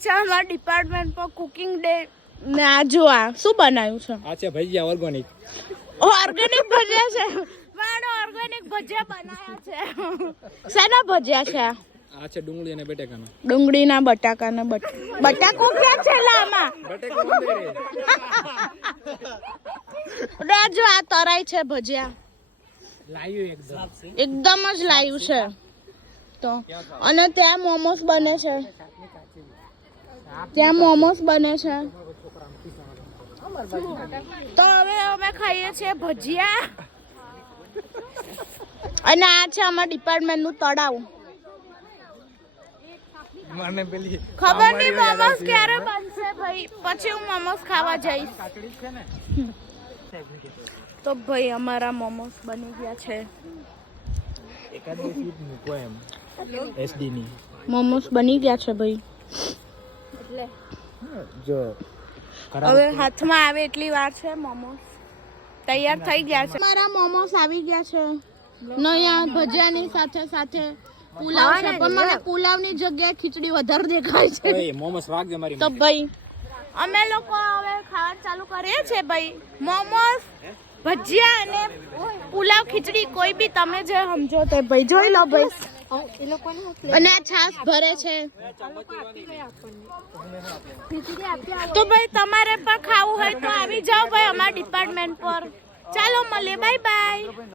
છે અમારા ડિપાર્ટમેન્ટ પર કુકિંગ ડે ને આ જો આ શું બનાવ્યું છે આ છે ભજીયા ઓર્ગેનિક ભજીયા છે વાડો ઓર્ગેનિક ભજીયા બનાવ્યા છે શેના ભજીયા છે આ છે ડુંગળી અને બટાકાના ડુંગળીના બટાકાના બટાકો ક્યાં છે લામાં જો આ તરાઈ છે ભજીયા એકદમ જ લાઈવ છે તો અને ત્યાં મોમોસ બને છે તો હવે અમે ખાઈએ છીએ ભજીયા અને આ છે અમારા ડિપાર્ટમેન્ટ નું તળાવ મને પેલી ખબર નહીં મોમોસ ક્યારે બનશે ભાઈ પછી હું મોમોસ ખાવા જઈશ તો ભાઈ અમારા મોમોસ બની ગયા છે એકાદ બે સ્વીટ મૂકો એમ એસડી ની મોમોસ બની ગયા છે ભાઈ એટલે જો હવે હાથમાં આવે એટલી વાર છે મોમોસ તૈયાર થઈ ગયા છે મારા મોમોસ આવી ગયા છે નયા ભજીયાની સાથે સાથે પુલાવ છે પણ મને પુલાવની જગ્યાએ ખીચડી વધારે દેખાય છે એ મોમોસ રાખજે મારી તો ભાઈ અમે લોકો હવે ખાવાનું ચાલુ કરીએ છીએ ભાઈ મોમોસ ભજીયા અને પુલાવ ખીચડી કોઈ બી તમે જે સમજો તે ભાઈ જોઈ લો ભાઈ અને આ છાસ ભરે છે તો ભાઈ તમારે પણ ખાવું હોય તો આવી જાઓ ભાઈ અમારા ડિપાર્ટમેન્ટ પર ચાલો મળીએ બાય બાય